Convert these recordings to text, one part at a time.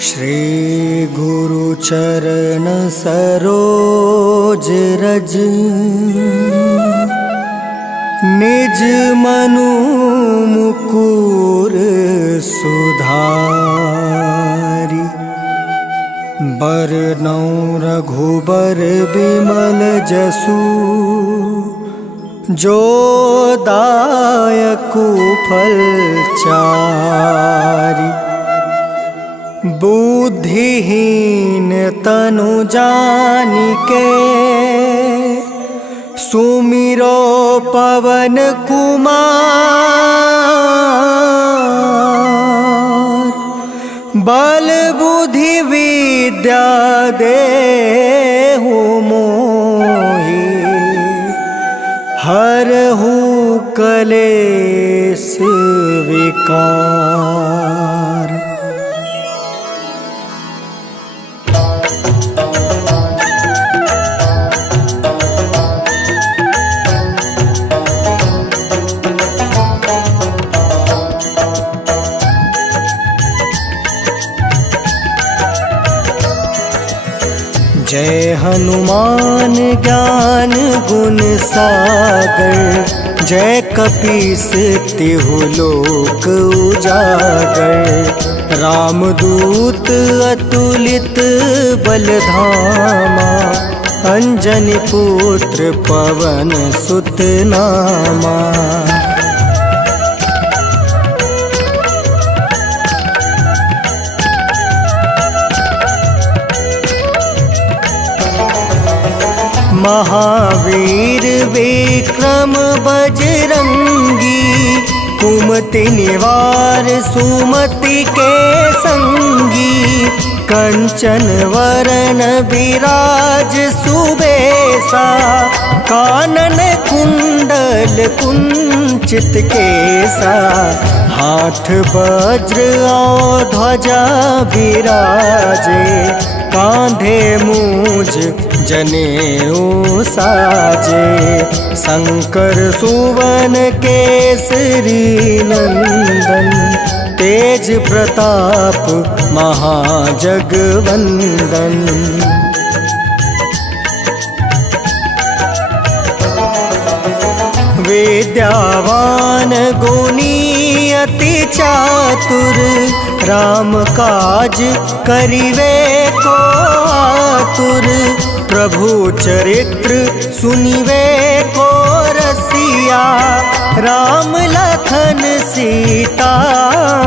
श्री गुरु चरण सरोज रज निज मनु मुकुर सुधारि। बरनौ रघुबर बिमल जसु जो दायकु फल चारि। बुद्धिहीन तनु जानिके सुमिरो पवन कुमार। बल बुद्धि विद्या देहु मोहि हरहु कलेश विकार। जय हनुमान ज्ञान गुण सागर। जय कपीस तिहु लोक उजागर। रामदूत अतुलित बल धामा। अंजनी पुत्र पवन सुत नामा। महावीर विक्रम बजरंगी। कुमति निवार सुमति के संगी। कंचन वरण विराज सुबेसा। कानन कुंडल कुंचित केसा। हाथ वज्र और ध्वजा विराजे। कांधे मूज जनेऊ साजे। शंकर सुवन केसरी नंदन। तेज प्रताप महाजगवंदन। विद्यावान गुणी अति चातुर। राम काज करिवे को आतुर। प्रभु चरित्र सुनिवे को रसिया। राम लखन सीता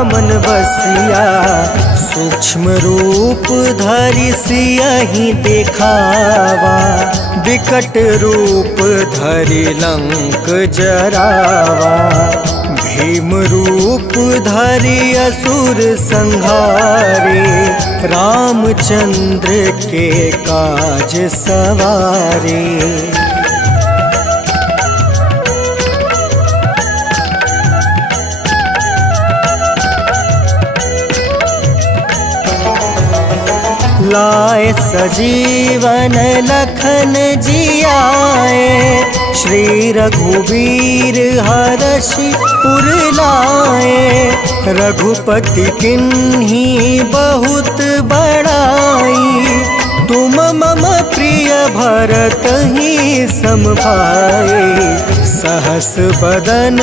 मन बसिया। सूक्ष्म रूप धरि सियहि दिखावा। विकट रूप धरि लंक जरावा। भीम रूप धरि असुर संहारे। रामचंद्र के काज सवारे। लाए सजीवन लखन जियाए। श्री रघुबीर हरषि उर लाए। रघुपति किन्ही बहुत बड़ाई। तुम मम प्रिय भरत ही सम भाई। सहस बदन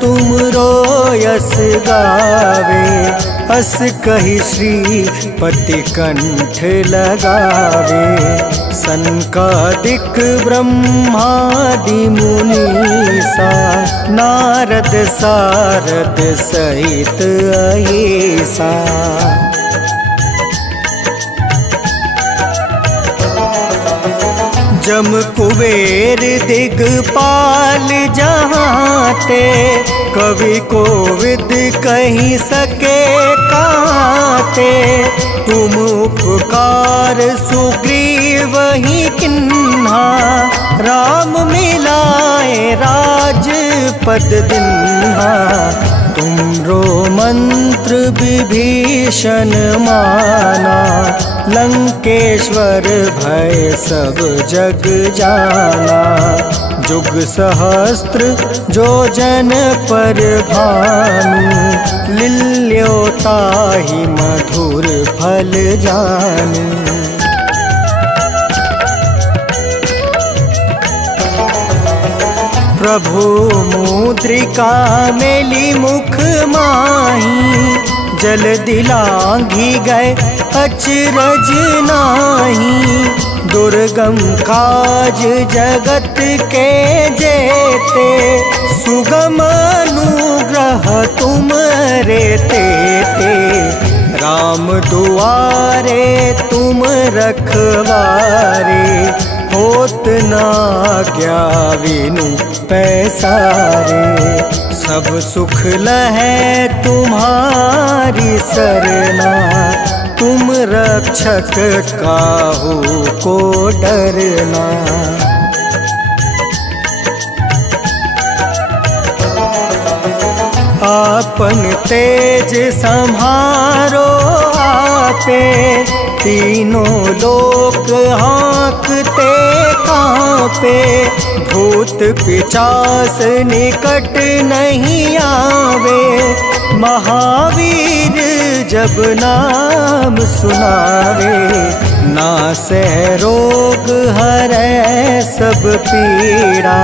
तुमरो यस गावे। अस कहि श्रीपति कंठ लगावे। सनकादिक ब्रह्मादि मुनीसा। नारद सारद सहित अहिसा। जम कुबेर दिगपाल जहाँते। कवि कोविद कहि सके काते। तुम उपकार सुग्रीवहि किन्हा। राम मिलाए राजपद दिन्हा। तुमरो मंत्र विभीषण माना। लंकेश्वर भय सब जग जाना। जुग सहस्त्र जो जन पर भानु। लील्योताहि मधुर मधुर फल जानू। प्रभु मुद्रिका मेली मुख माही, जल दिलांघी गए अचरज नाही। दुर्गम काज जगत के जेते, सुगम अनुग्रह तुम रे तेते। राम दुआरे तुम रखवारे, होत ना आज्ञा विनु पैसारे। सब सुख लहै तुम्हारी सरना, तुम रक्षक काहू को डरना। आपन तेज सम्हारो आपे, तीनों लोक हाँकते कांपे। भूत पिचास निकट नहीं आवे, महावीर जब नाम सुनावे। नासै रोग हरै सब पीड़ा,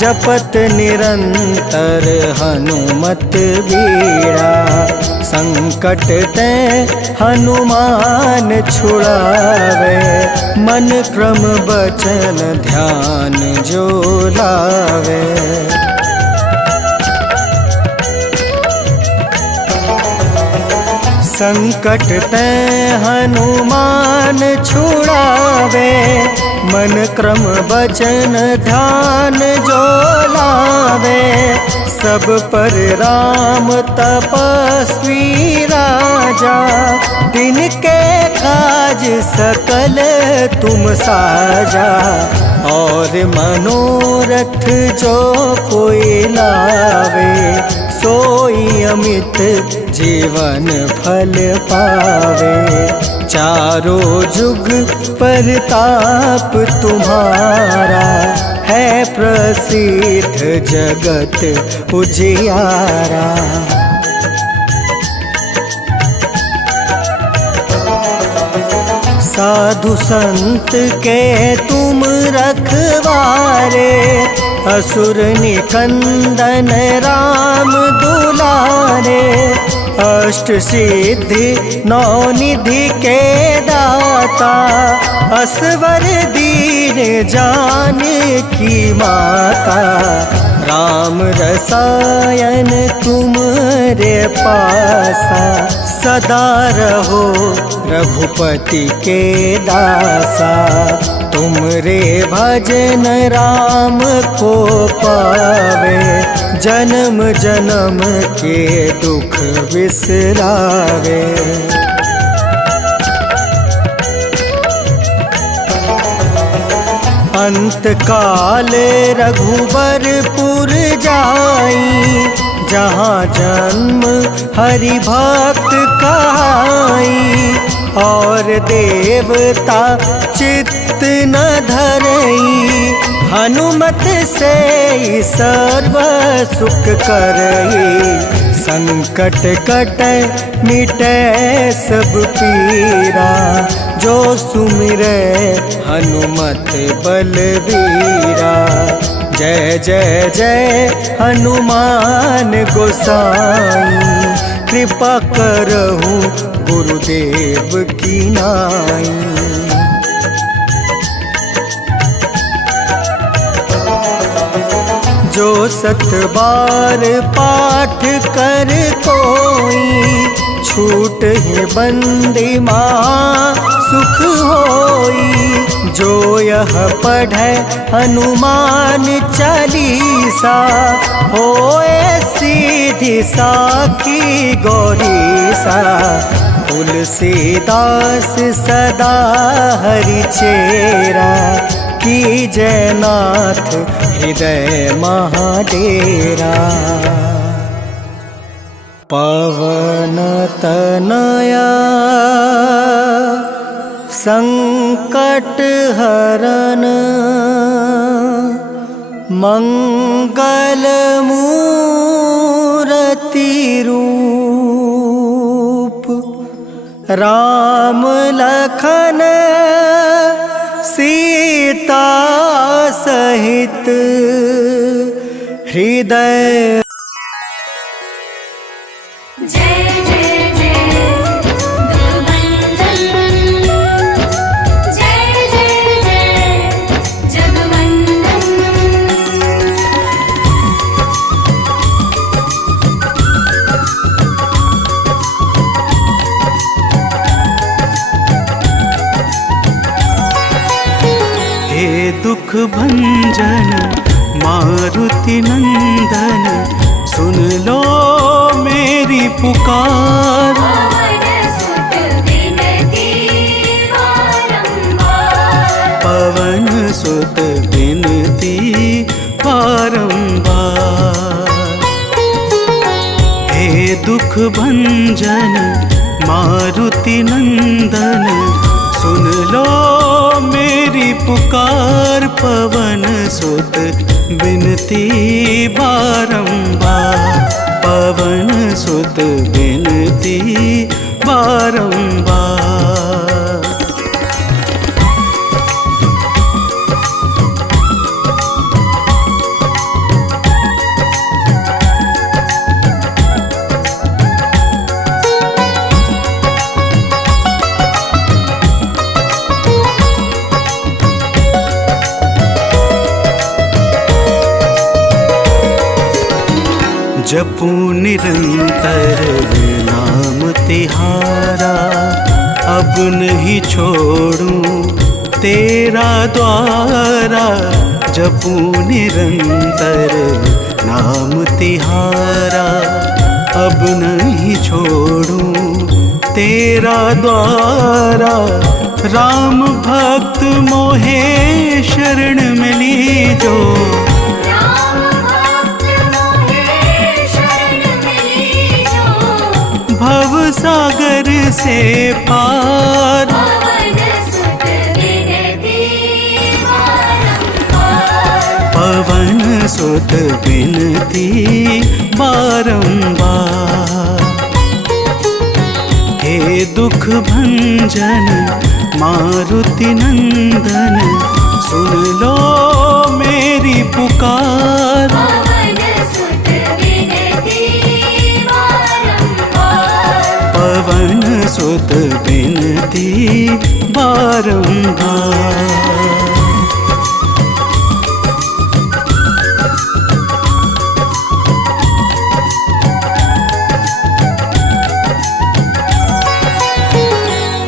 जपत निरंतर हनुमत बीड़ा। संकट ते हनुमान छुड़ावे, मन क्रम बचन ध्यान जो लावे। संकट ते हनुमान छुड़ावे, मन क्रम बचन ध्यान जो लावे। सब पर राम तपस्वी राजा, तिनके काज सकल तुम साजा। और मनोरथ जो कोई लावे, सोई अमित जीवन फल पावे। चारों जुग परताप तुम्हारा, है प्रसिद्ध जगत उजियारा। साधु संत के तुम रखवारे, असुर निकंदन राम दुलारे। अष्ट सिद्धि नौ निधि के दाता, असवर दीन जानकी माता। राम रसायन तुमरे पासा, सदा रहो रघुपति के दासा। तुमरे भजन राम को पावे, जन्म जन्म के दुख बिसरावे। अंत काल रघुबरपुर जाई, जहाँ जन्म हरि भक्त कहाई। और देवता चित्त न धरई, हनुमत से सर्व सुख करई। संकट कटै मिटै सब पीरा, जो सुमिरै हनुमत बलबीरा। जय जय जय हनुमान गोसाई, कृपा करहु गुरुदेव की नाई। जो सत बार पाठ कर कोई, छूट ही बंदी माँ सुख होई। जो यह पढ़े हनुमान चालीसा, होए सीधी साखी गौरीसा। तुलसीदास सदा हरि चेरा, की जयनाथ हृदय महाडेरा। पवन तनया संकट हरन, मंगल मूरति रूप। राम लखन सीता सहित हृदय। जय जय जय दुर्बंधन, जय जय जय जगवंदन। हे दुख भंजन मारुति नंदन, सुन लो मेरी पुकार। पवन सुत विनती बारंबार, हे दुख भंजन मारुति नंदन, सुन लो मेरी पुकार। पवन सुत विनती बारंबार, पवन सुत विनती बारंबार। जपू निरंतर नाम तिहारा, अब नहीं छोड़ूं तेरा द्वारा। जपू निरंतर नाम तिहारा, अब नहीं छोड़ूं तेरा द्वारा। राम भक्त मोहे शरण मिली जो, भव सागर से पार। पवन सुत विनती बारंबार, हे दुख भंजन मारुति नंदन, सुन लो मेरी पुकार। पवन सुत विनती बारंबार।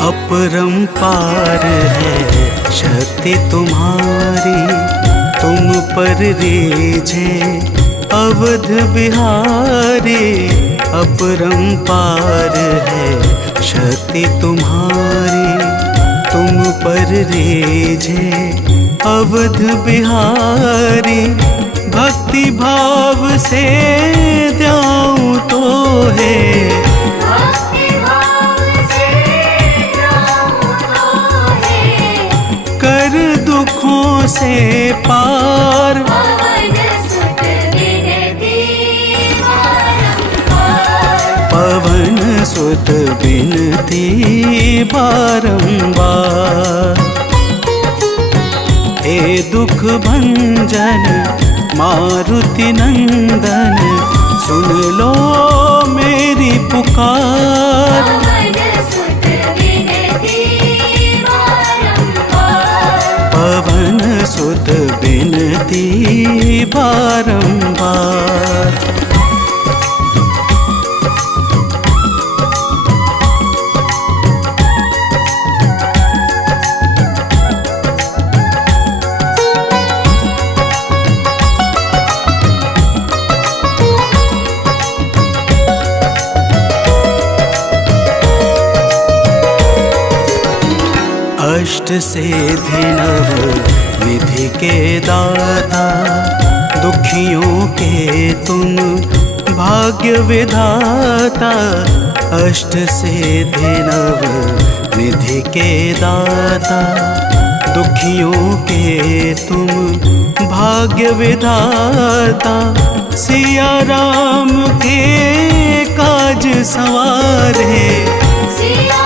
अपरंपार है शक्ति तुम्हारी, तुम पर रीझे अवध बिहारी। अपरंपार है शक्ति तुम्हारी, तुम पर रीझे अवध बिहारी। भक्ति भाव से द्याऊं तो है, कर दुखों से पार। पवन सुत विनती बारंबार, हे दुख भंजन मारुति नंदन, सुन लो मेरी पुकार। पवन सुत विनती बारंबार। अष्ट सिद्धि नव निधि के दाता, दुखियों के तुम भाग्य विधाता। अष्ट सिद्धि नव निधि के दाता, दुखियों के तुम भाग्य विधाता। सिया राम के काज सवारे, सिया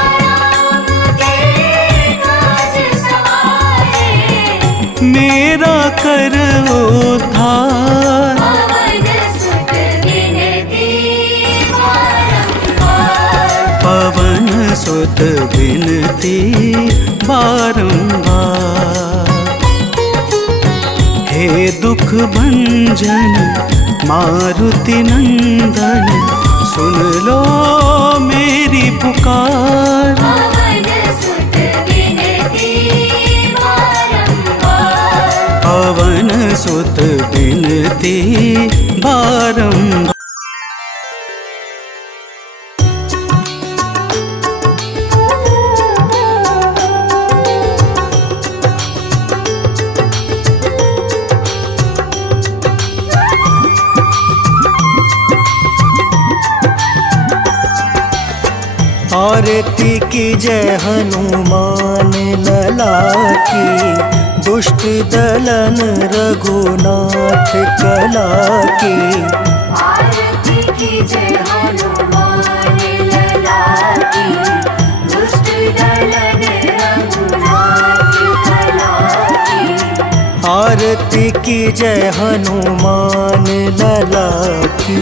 सुत बिनती बारंबार। हे दुख भंजन मारुति नंदन, सुन लो मेरी पुकार। पवन सुत विनती बारंबार। पवन सुत बिनती बारंबार। आरती की जय हनुमान लला की, दुष्ट दलन रघुनाथ कला की। आरती की जय हनुमान लला की, दुष्ट दलन रघुनाथ कला की। आरती की जय हनुमान लला की।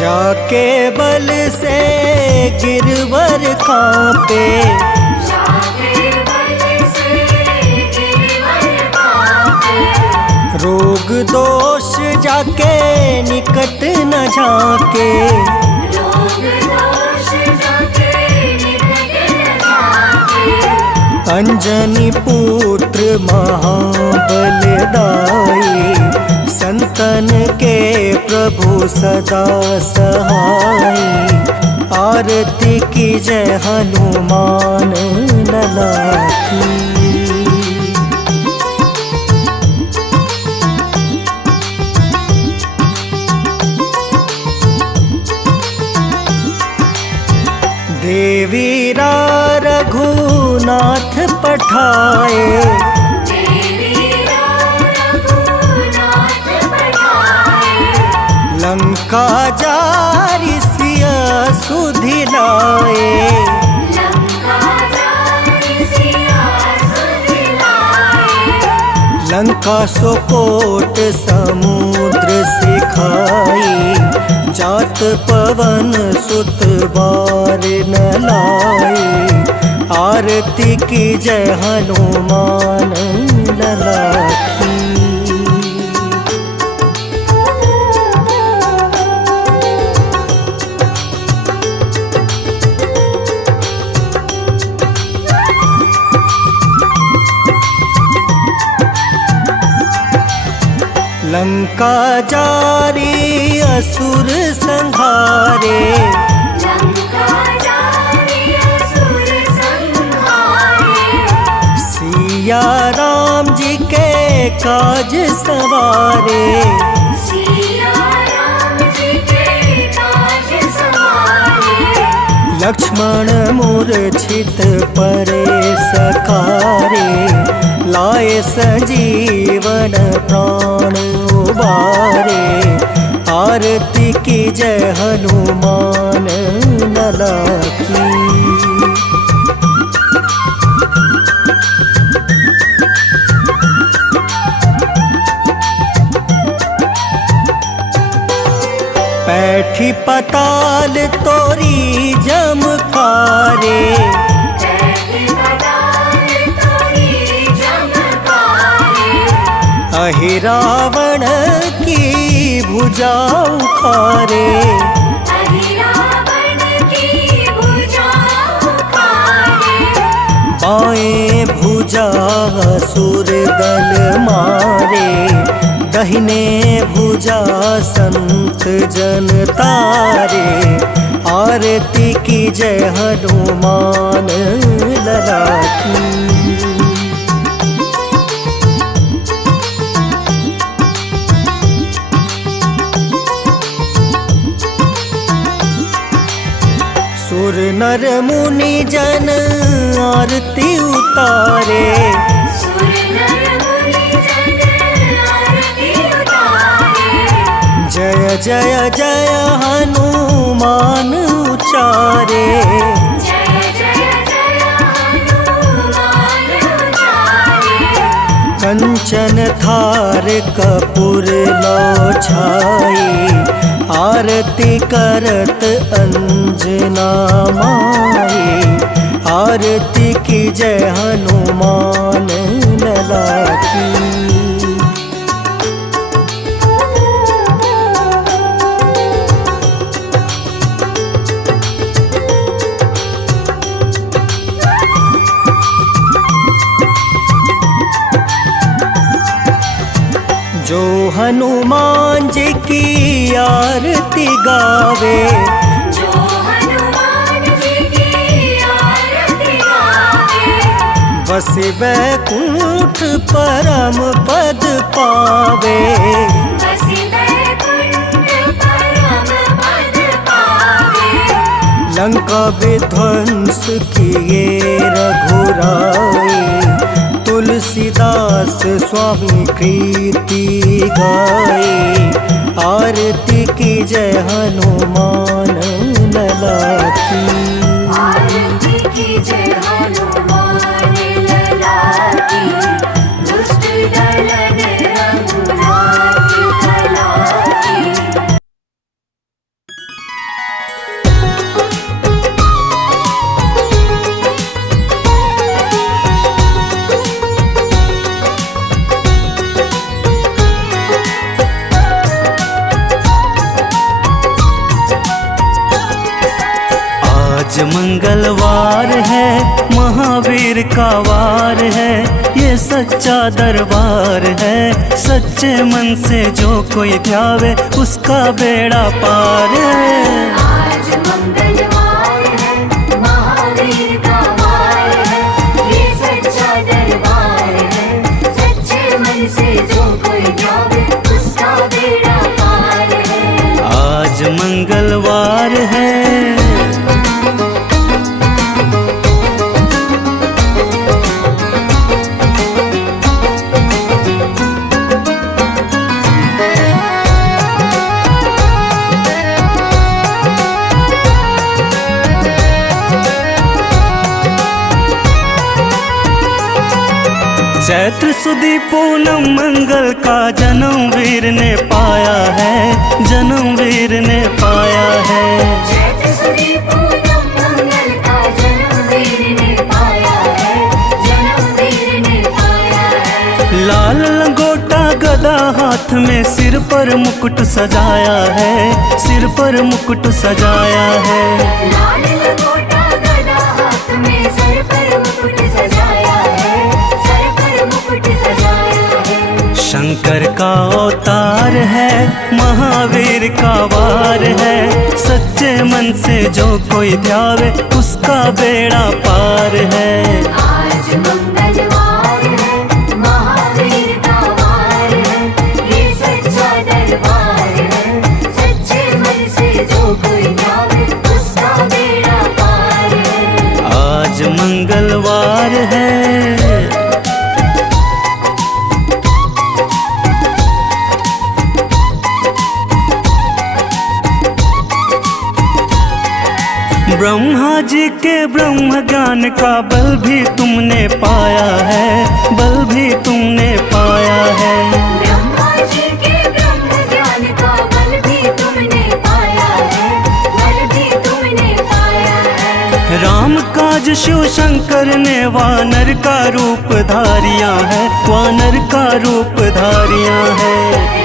जाके बल से गिरवर कांपे, जाके बल से गिरवर कांपे। रोग दोष जाके निकट न झाके। रोग दोष जाके निकट न झाके। अंजनी पुत्र महाबलदाई, संतन के प्रभु सदा सहाय। आरती की जय हनुमान लला की। देवी रघुनाथ पठाए, लंका जारी सिया सुधिलाए। लंका सोकोट समुद्र सिखाई, जात पवन सुत बार न लाए। आरती की जय हनुमान लला की। लंका जारी असुर संहारे, सिया राम जी के काज सवारे। लक्ष्मण मूर्छित परे सकारे, लाए संजीवन प्राण उबारे। आरती की जय हनुमान लला की। पैठी पताल तोरी जमकारे, अहि रावण की भुजा उखारे। बाएं भुजा असुर दल मारे, दहिने भुजा संत जन तारे। आरती की जय हनुमान लला की। सुर नर मुनि जन आरती उतारे, जय जय जय हनुमान उचारे। कंचन थार कपूर लो छाई, आरती करत अंजना माई। आरती की जय हनुमान लला की। जो हनुमान जी की आरती गावे, जो हनुमान जी की आरती गावे, बस वैकुंठ परम पद पावे। बसी वैकुंठ परम पद पावे। लंका विध्वंस किए रघुराई, तुलसीदास स्वामी कृति गाए। आरती की जय हनुमान लला की। आरती की जय हनुमान लला की। दुष्ट दलन रघुनाथ कला की। आज मंगलवार है, महावीर का वार है। ये सच्चा दरबार है, सच्चे मन से जो कोई ध्यावे उसका बेड़ा पार है। आज मंगलवार है, महावीर का वार है। ये सच्चा दरबार है, सच्चे मन से जो कोई ध्यावे उसका बेड़ा पार है। आज मंगलवार है। चैत्र सुदी पूनम मंगल का जन्म वीर ने पाया है, जन्म वीर ने पाया है। चैत्र सुदी पूनम मंगल का जन्म वीर ने पाया है, जन्म वीर ने पाया है। लाल लंगोटा गदा हाथ में, सिर पर मुकुट सजाया है, सिर पर मुकुट सजाया है। लाल लंगोटा गदा हाथ में, सर पर मुकुट सजाया है, सर पर मुकुट सजाया है। शंकर का अवतार है, महावीर का वार है। सच्चे मन से जो कोई ध्यावे उसका बेड़ा पार है। आज मंगलवार है, महावीर का वार है। ये सच्चा दरबार है, सच्चे मन से जो कोई ध्यावे उसका बेड़ा पार है। आज मंगलवार है। ब्रह्मा जी के ब्रह्म ज्ञान का बल भी तुमने पाया है, बल भी तुमने पाया है। ब्रह्मा जी के ब्रह्म ज्ञान का बल भी तुमने पाया है, बल भी तुमने पाया है। राम काज शिव शंकर ने वानर का रूप धारिया है, वानर का रूप धारिया है।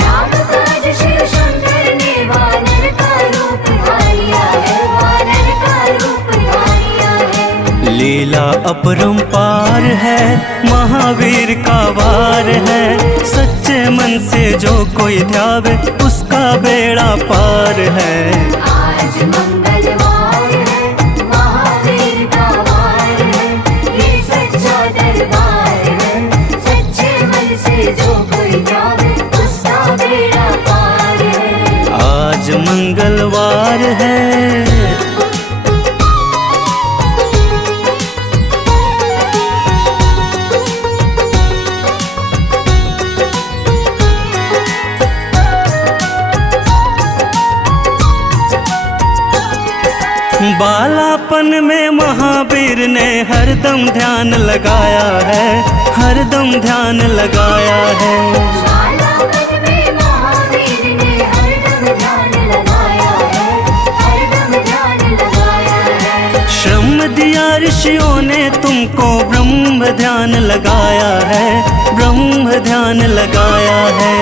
राम काज शिव शंकर ने वानर का रूप धारिया है, वानर का रूप धारिया है। लीला अपरंपार है, महावीर का वार है। सच्चे मन से जो कोई ध्यावे उसका बेड़ा पार है। आज मंगलवार है, महावीर का वार है। ये सच्चा दरबार है, सच्चे मन से जो कोई ध्यावे उसका बेड़ा पार है। आज मंगलवार है। बालापन में महावीर ने हरदम ध्यान लगाया है, हर हरदम ध्यान लगाया है। ज्वाला मन में महावीर ने हरदम ध्यान लगाया है, हरदम ध्यान लगाया है। श्रम दिया ऋषियों ने तुमको ब्रह्म ध्यान लगाया है, ब्रह्म ध्यान लगाया है।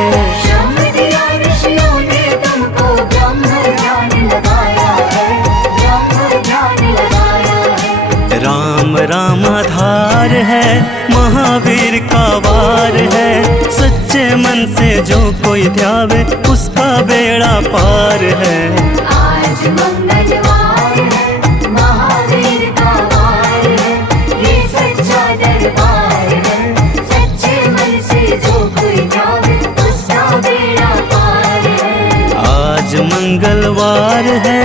श्रम दिया ऋषियों ने तुमको ब्रह्म ध्यान लगाया है, ब्रह्म ध्यान लगाया है। राम राम आधार है, महावीर का वार है। सच्चे मन से जो कोई ध्यावे उसका बेड़ा पार है। आज मंगलवार है, महावीर का वार है, ये सच्चा दरबार है। सच्चे मन से जो कोई ध्यावे उसका बेड़ा पार है। आज मंगलवार है।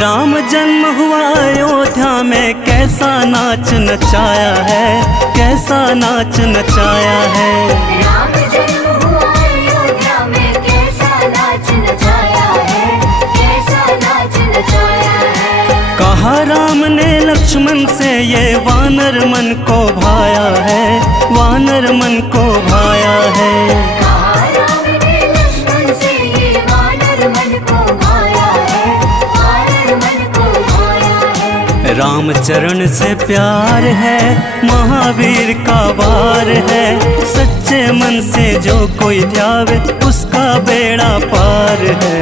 राम जन्म हुआ अयोध्या में, कैसा नाच नचाया है, कैसा नाच नचाया है। राम जन्म हुआ अयोध्या में, कैसा नाच नचाया है, कैसा नाच नचाया है। कहा राम ने लक्ष्मण से ये वानर मन को भाया है, वानर मन को भाया है। कहा राम ने लक्ष्मण से ये वानर मन को भाया है, वानर मन को भाया है। राम चरण से प्यार है, महावीर का वार है। सच्चे मन से जो कोई ध्यावे उसका बेड़ा पार है।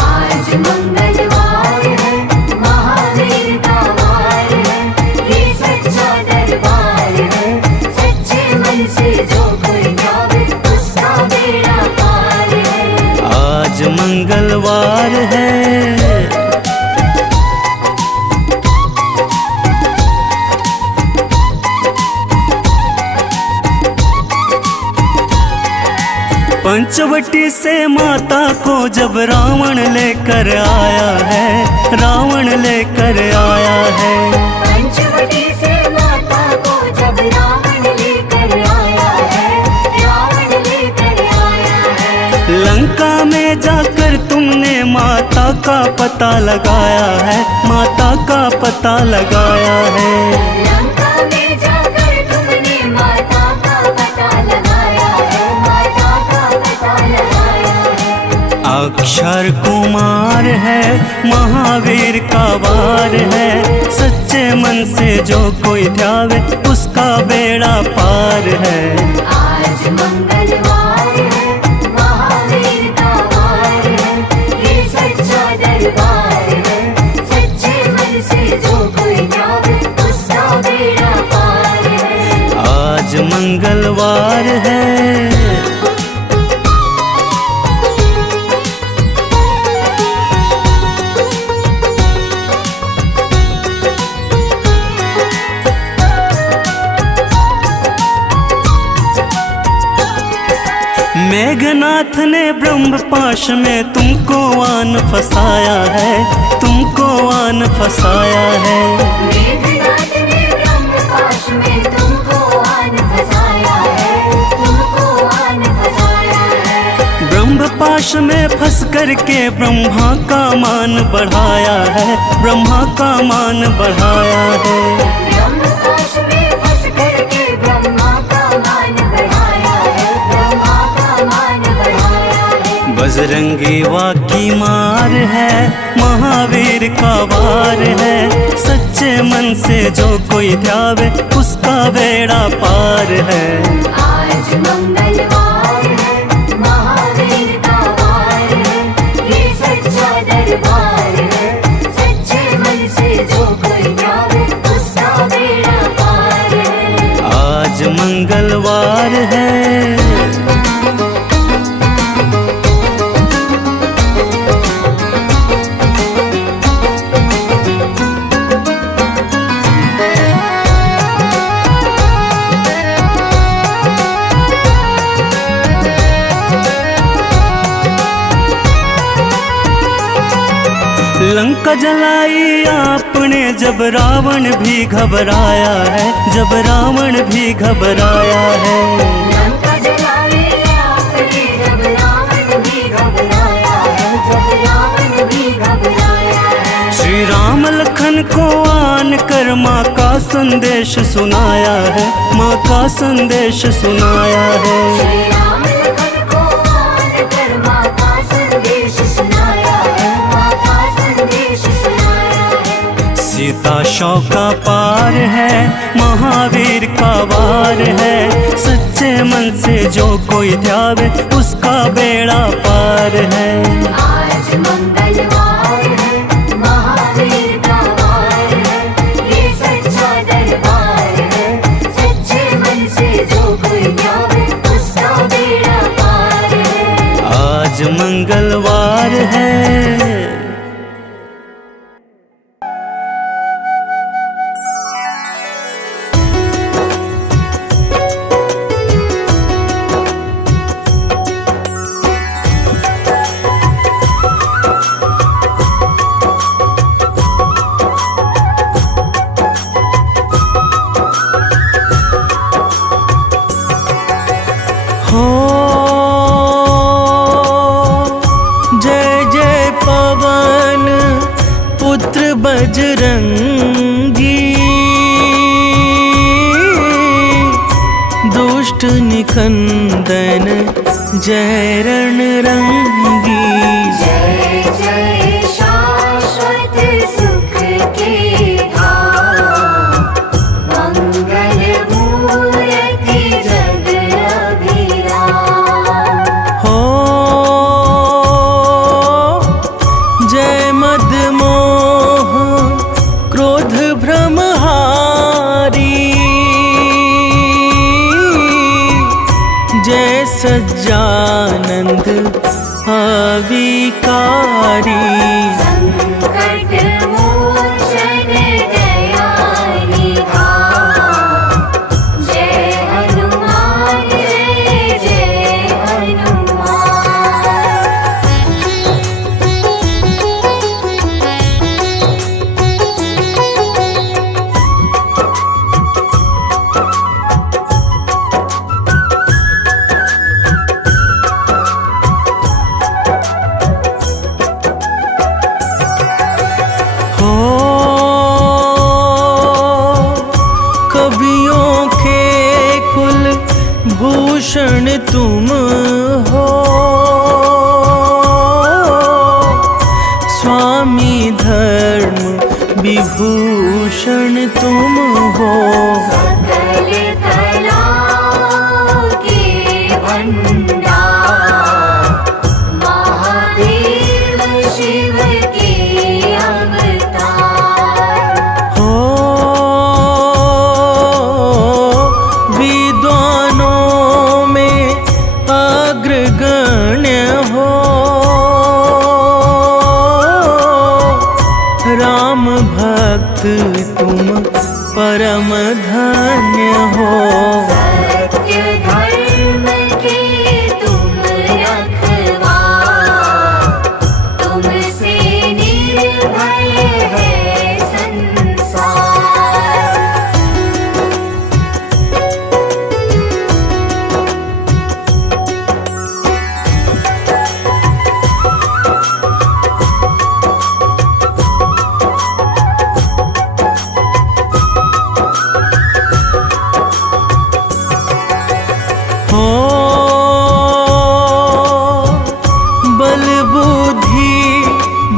आज मंगलवार है, महावीर का वार है, ये सच्चा दरबार है। सच्चे मन से जो कोई ध्यावे उसका बेड़ा पार है। आज मंगलवार है। पंचवटी से माता को जब रावण लेकर आया है, रावण लेकर आया है। पंचवटी से माता को जब रावण लेकर आया है, रावण लेकर आया है। लंका में जाकर तुमने माता का पता लगाया है, माता का पता लगाया है। लंका में जाकर तुमने माता का पता लगाया है, माता का पता लगाया है। अक्षर कुमार है, महावीर का वार है। सच्चे मन से जो कोई ध्यावे उसका बेड़ा पार है। आज मंगलवार है, महावीर का वार है, ये सच्चा दरबार है। सच्चे मन से जो कोई ध्यावे उसका बेड़ा पार है। आज मंगलवार है। मेघनाथ ने ब्रह्म पाश में तुमको आन फसाया है, तुमको आन फसाया है। मेघनाथ ने ब्रह्म पाश में तुमको आन फसाया है, तुमको आन फसाया है। ब्रह्म पाश में फंस करके ब्रह्मा का मान बढ़ाया है, ब्रह्मा का मान बढ़ाया है। ब्रह्म पाश में फंस करके ब्रह्मा का मान बढ़ाया है, ब्रह्मा का मान बढ़ाया है। बजरंगी वाकी मार है, महावीर का वार है। सच्चे मन से जो कोई ध्यावे उसका बेड़ा पार है। आज मंगलवार है, महावीर का वार है, ये सच्चा दरबार है। सच्चे मन से जो कोई ध्यावे उसका बेड़ा पार है। आज मंगलवार है। लंका जलाई आपने जब रावण भी घबराया है, जब रावण भी घबराया है। लंका जलाई आपने जब रावण भी घबराया है, जब रावण भी घबराया है। श्री राम लखन को आन कर माँ का संदेश सुनाया है, माँ का संदेश सुनाया है। श्री राम लखन को आन कर माँ का संदेश सुनाया है, माँ का संदेश सुनाया है। सीता शौक का पार है, महावीर का वार है। सच्चे मन से जो कोई ध्यावे उसका बेड़ा पार है। आज मंगलवार है, महावीर का वार है, ये सच्चा दरबार है। सच्चे मन से जो कोई ध्यावे उसका बेड़ा पार है। आज मंगलवार है। हो जय जय पवन पुत्र बजरंगी, दुष्ट निकंदन जय रणरंगी। जय जय शाश्वत सुख के धाम, मंगल मूर्ति जग अभिराम। हो जय मदमोह क्रोध भ्रमहारी, जय सज्जानंद अविकारी। संकट मोचन दया निधान, जय हनुमान जय जय हनुमान। हो कवियों के कुल भूषण तुम हो, स्वामी धर्म विभूषण तुम हो। सकल कलाओं के भंडार, महादेव शिव के अवतार। हो विद्वानों में अग्रगण्य हो, राम भक्त तुम परम धन्य हो। सत्य धर्म के तुम रखवार, तुमसे निर्भय है संसार। हो बल बुद्धि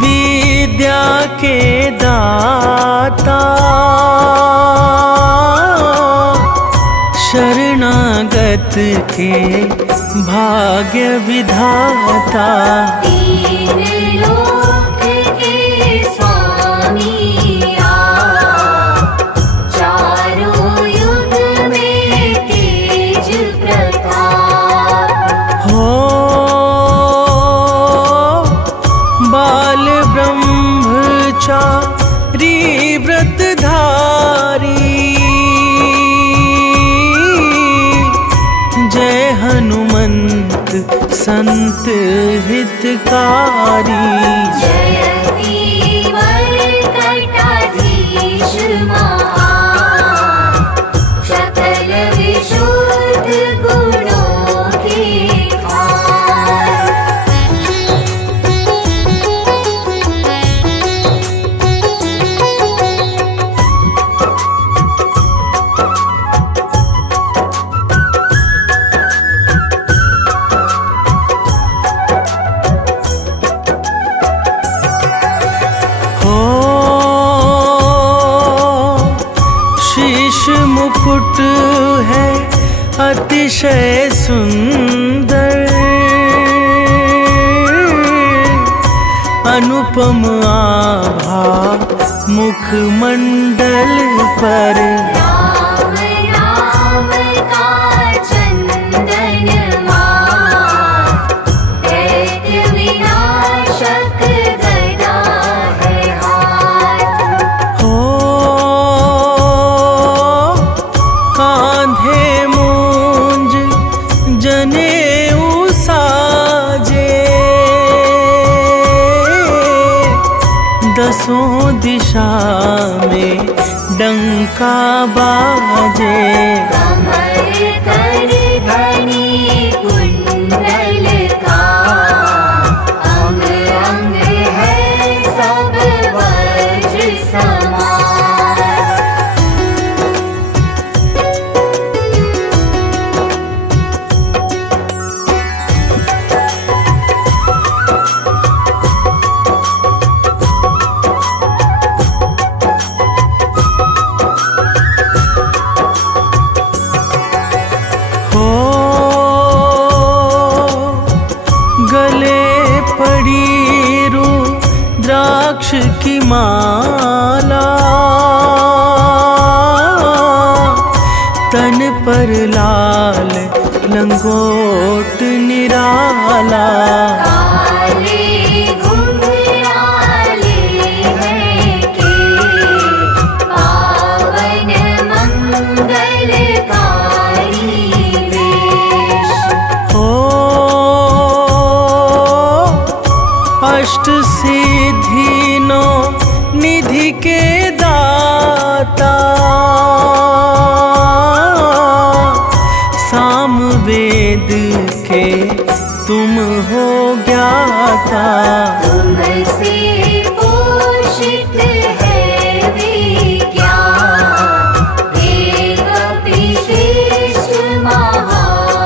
विद्या के दाता, शरणागत के भाग्य विधाता। तीन लोक के स्वामी आप, चारों युग में तेज प्रताप। हो बाल ब्रह्मचारी व्रतधारी, जय हनुमंत संत हितकारी। मुकुट है अतिशय सुंदर, अनुपम आभा मुखमंडल पर। राम नाम का चंदन मात, दैत्य विनाशक गदा है हाथ। हो कांधे मूंज जनेऊ साजे, दसों दिशा में डंका बाजे। कमर कर धनी कुंडल का, अंग अंग है सब वज्र समान। हो गले पड़ी रुद्राक्ष की माला, तन पर लाल लंगोट निराला। काले घुंघराले हैं के, पावन मंगलकारी वेश। हो अष्ट सिद्धि नो निधि के दाता, सामवेद के तुम हो ज्ञाता। तुमसे पोषित है विज्ञान, एक विशेष महाबलवान।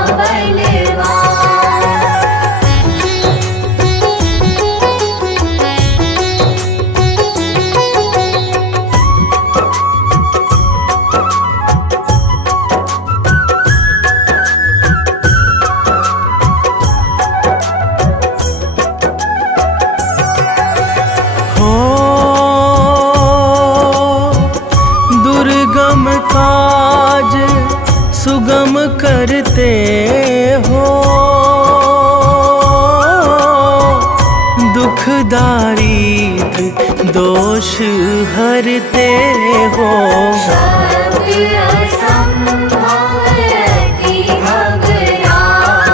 हो दुर्गम काज सुगम करते हो, दुखदारी दोष हरते हो। शब्द असंभव अति घबराए,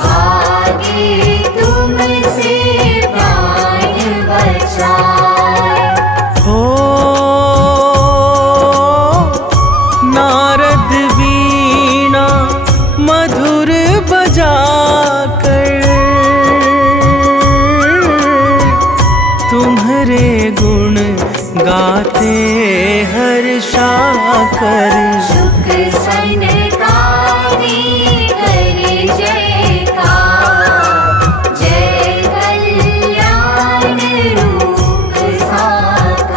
भागे तुमसे प्राण बचाए। हो नारद वीणा मधुर बजाकर, तुम्हारे गुण गाते हर्षाकर। शुक सनकादि कर जयकार, जय कल्याण रूप साकार।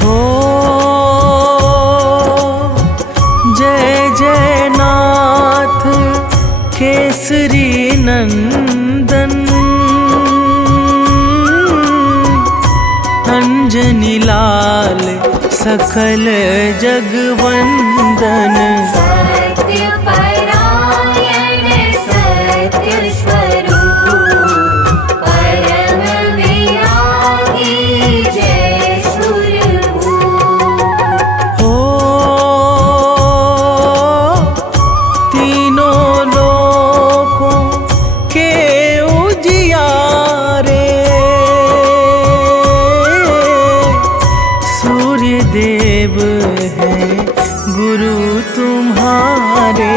हो जय जय नाथ केसरी नंदन, अंजनी लाल सकल जगवंदन। सत्य परायण सत्य स्वरूप, परम विरागी जय सुरभूप। हो तीनों लोकों के उजियारे, सूर्य देव है गुरु तुम्हारे।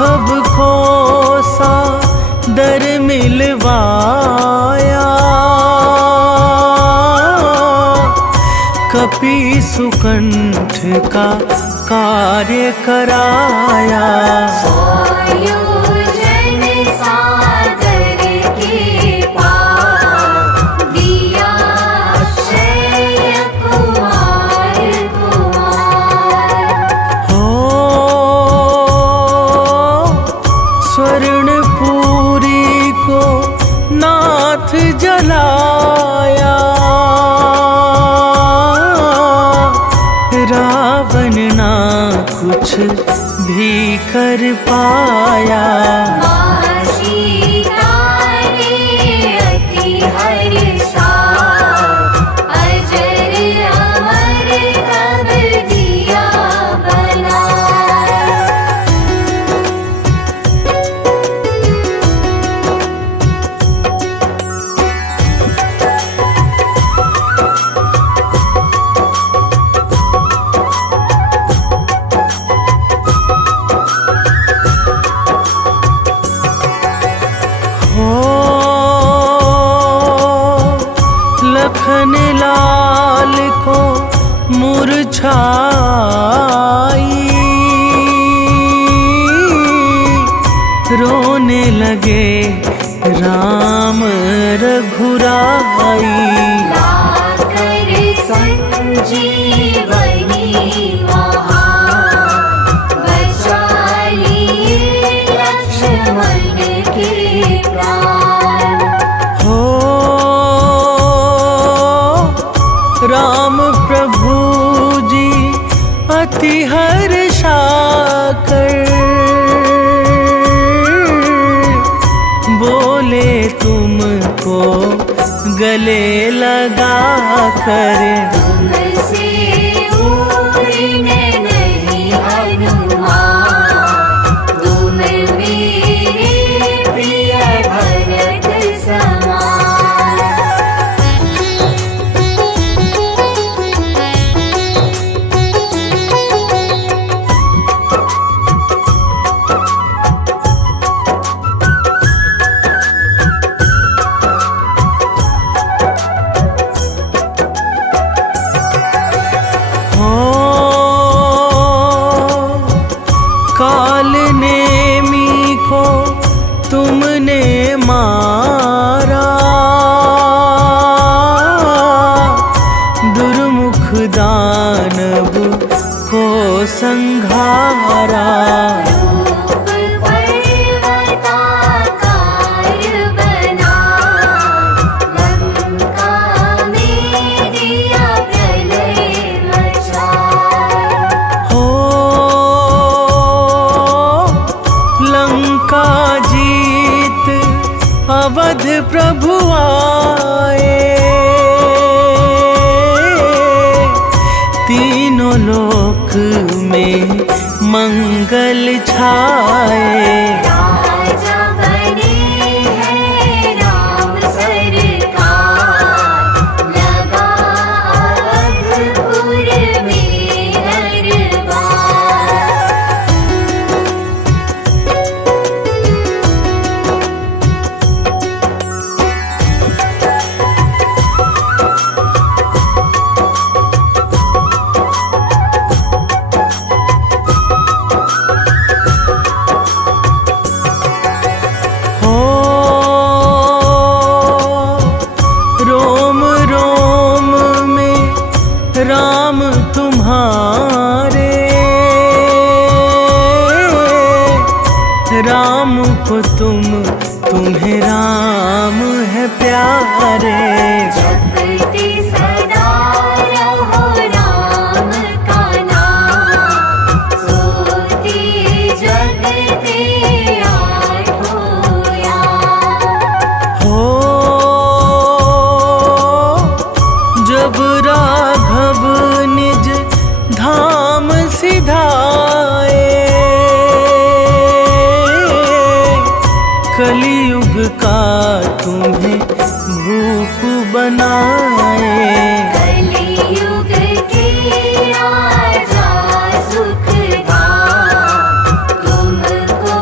राघव को सादर मिलवाया, कपि सुकंठ का कार्य कराया। आयोजन सादर के पार दिया अक्षय कुमार कुमार। हो स्वर्णपुरी को नाथ जलाया, रावण ना कुछ भी कर पाया। माँ सीता ने अति हर्षा, अजर अमर तब दिया बनाया। हो लखन लाल को मुरझाई, रोने लगे राम रघुराई। लाकर संजीवनी महान, बचा लिए लक्ष्मण के प्राण। हो राम प्रभु जी अति हर्षाकर बोले तुमको गले लगा कर। तुमसे उड़ने नहीं हनुमान, तुम मेरे प्रिय भरत समान। हो काल नेमी को तुमने मारा, दुर्मुख दानव को संघारा। रूप पर्वताकार बना, लंका में दिया प्रलय मचाया। हो लंका जीत अवध प्रभु आए, तीनों लोक में मंगल छाए। राजा बने हैं राम सरकार, लगा अवधपुर में दरबार। हो रोम रोम में राम तुम्हारे, राम को तुम्हें राम है प्यारे। जपते सदा रहो राम का नाम, सोते जगते आठों याम। हो जब राघव निज धाम सिधाए, कलियुग का तुम्हें भूप बनाए। कलियुग के राजा सुखधाम, तुमको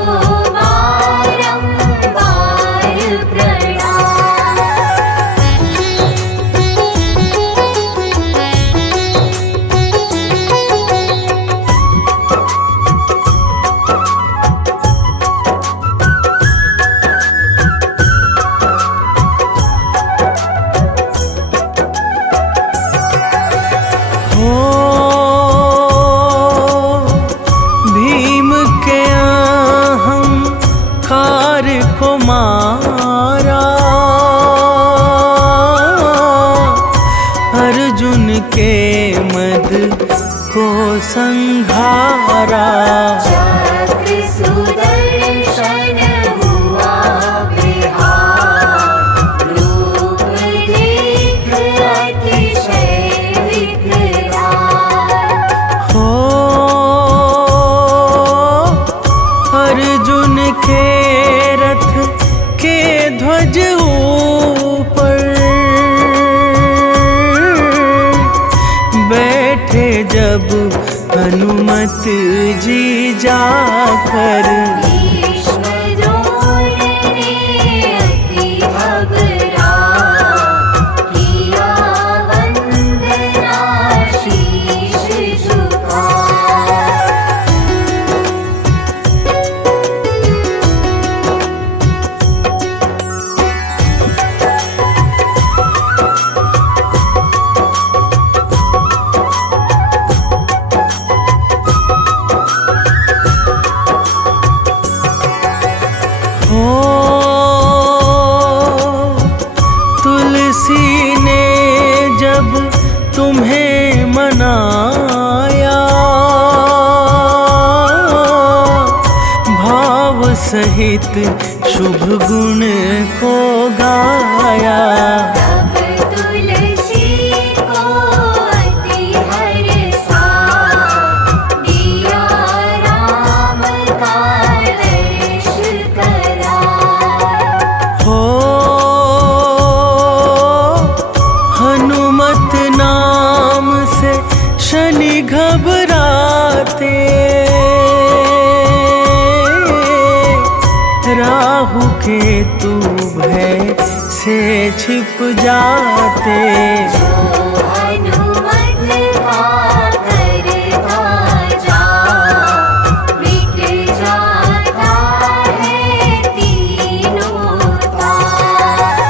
संहारा। चक्र सुदर्शन हुआ विहार, रूप देख अतिशय विकराल। हो अर्जुन के रथ के ध्वज ऊपर बैठे जब हनुमत जी जाकर। भीष्म द्रोण ने अति घबरा, किया वंदना शीश झुका। हो तुलसी ने जब तुम्हें मनाया, भाव सहित शुभ गुण को गाया। तब तुलसी को अति हर्षा, दिया राम का दर्श करा। हो हनुमत नाम से शनि घबराते, राहु केतु भय से छिप जाते। जो हनुमत का करता जा, मिट जाता है तीनों ताप।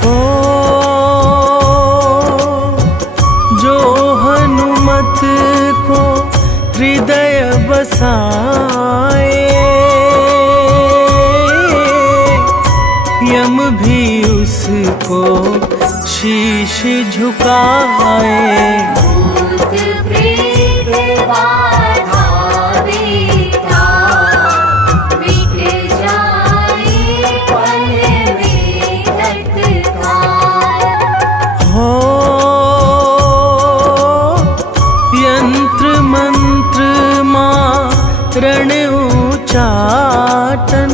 हो जो हनुमत को हृदय बसाए, यम भी उसको शीश झुकाए। भूत प्रेत बाधा बेता, मिट जाए पल में तत्काल। हो यंत्र मंत्र मारण उचाटन,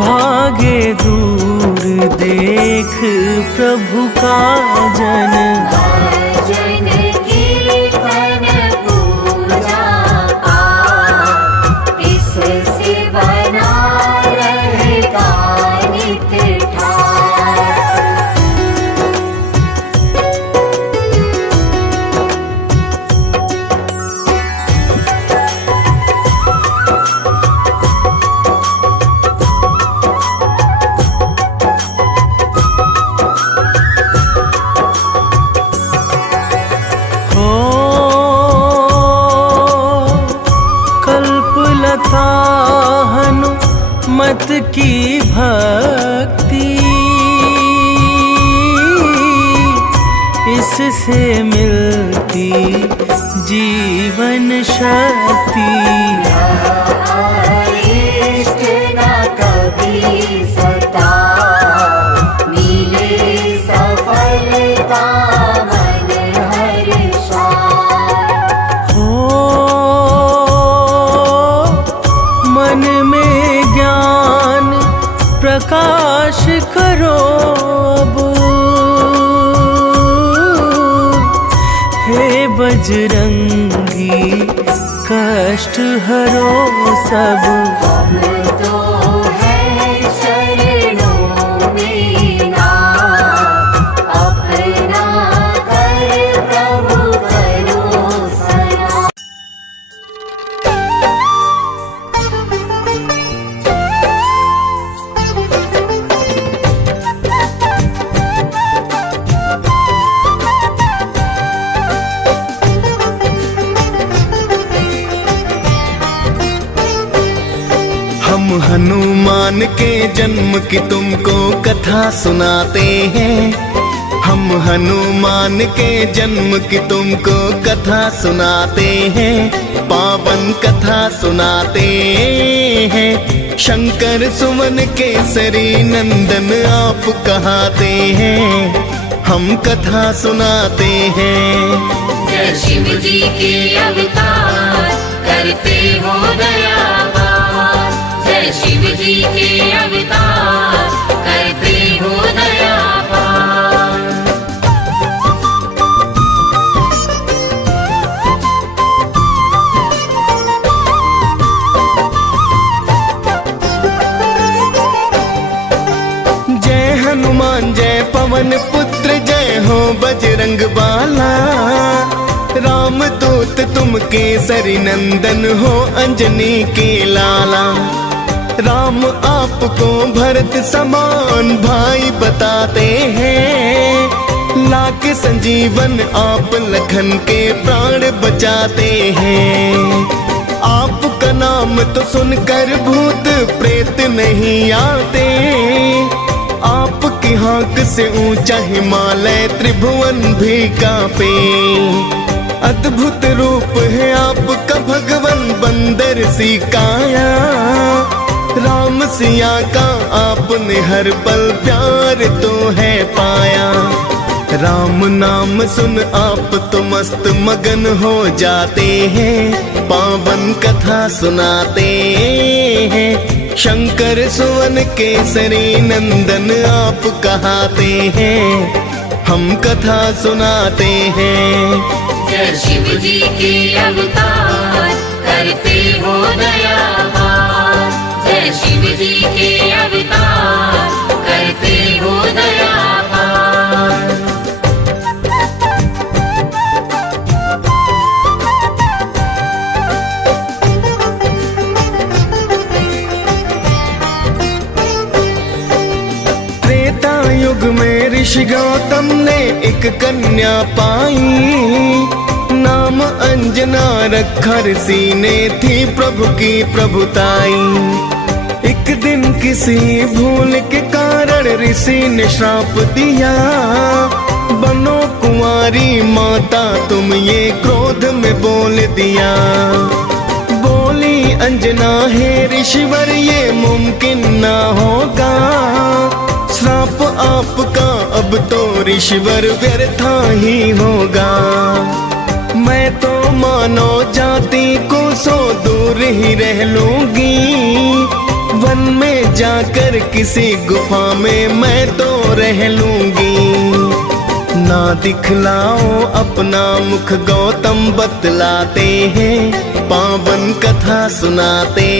भागे दूर देख प्रभु का जन। भजन कीर्तन पूजा पाठ, इससे बना रहेगा नित ठाठ। हो कल्पलता हनुमत की भक्ति, इससे मिलती जीवन शक्ति। इष्ट न कभी सता, मिले सफलता मन हर्षा। हो मन में ज्ञान प्रकाश करो अब, हे बजरंगी कष्ट हरो सब। हम तो है चरणों में ना, अपना कर प्रभु करो सना। हनुमान के जन्म की तुमको कथा सुनाते हैं। हम हनुमान के जन्म की तुमको कथा सुनाते हैं, पावन कथा सुनाते हैं। शंकर सुवन केसरी नंदन आप कहाते हैं, हम कथा सुनाते हैं। जय शिव जी के अवतार करते हो दयावार, जय शिव जी के अवतार करते हो दयावार। जय हनुमान जय पवन पुत्र, जय हो बजरंग बाला। राम दूत तुम केसरी नंदन हो, अंजनी के लाला। राम आपको भरत समान भाई बताते हैं, लाके संजीवन आप लखन के प्राण बचाते हैं। आपका नाम तो सुनकर भूत प्रेत नहीं आते, आपकी हाँक से ऊंचा हिमालय त्रिभुवन भी कांपे। अद्भुत रूप है आपका भगवन बंदर सी काया, राम सिया का आपने हर पल प्यार तो है पाया। राम नाम सुन आप तो मस्त मगन हो जाते हैं, पावन कथा सुनाते हैं। शंकर सुवन केसरी नंदन आप कहाते हैं, हम कथा सुनाते हैं। जय शिव जी के अवतार करते हो दयावार, जय शिव जी के अवतार करते हो दयावार। त्रेता युग में ऋषि गौतम ने एक कन्या पाई, नाम अंजना रखा ऋषि ने थी प्रभु की प्रभुताई। एक दिन किसी भूल के कारण ऋषि ने श्राप दिया, बनो कुंवारी माता तुम ये क्रोध में बोल दिया। बोली अंजना हे ऋषिवर ये मुमकिन ना होगा, श्राप आपका अब तो ऋषिवर व्यर्था ही होगा। मैं तो मानो जाति को सो दूर ही रह लूंगी, वन में जाकर किसी गुफा में मैं तो रह लूंगी। ना दिखलाओ अपना मुख गौतम बतलाते हैं, पावन कथा सुनाते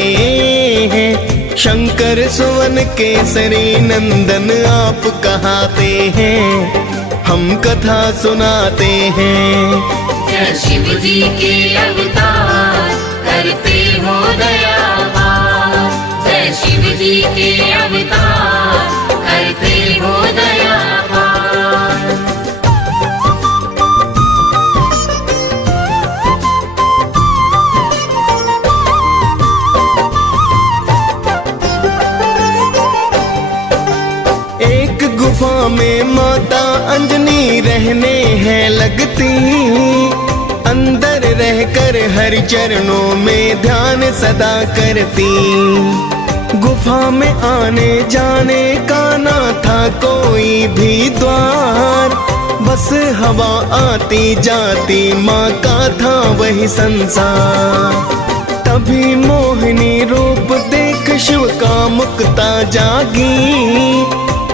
हैं। शंकर सुवन केसरी नंदन आप कहाते हैं, हम कथा सुनाते हैं। जय शिव जी के अवतार करते हो दयावार, जय शिव जी के अवतार करते हो दयावार। एक गुफा में माता अंजनी रहने हैं लगती, अंदर रहकर हरि चरणों में ध्यान सदा करती। गुफा में आने जाने का ना था कोई भी द्वार, बस हवा आती जाती माँ का था वही संसार। तभी मोहिनी रूप देख शिव का मुक्ता जागी,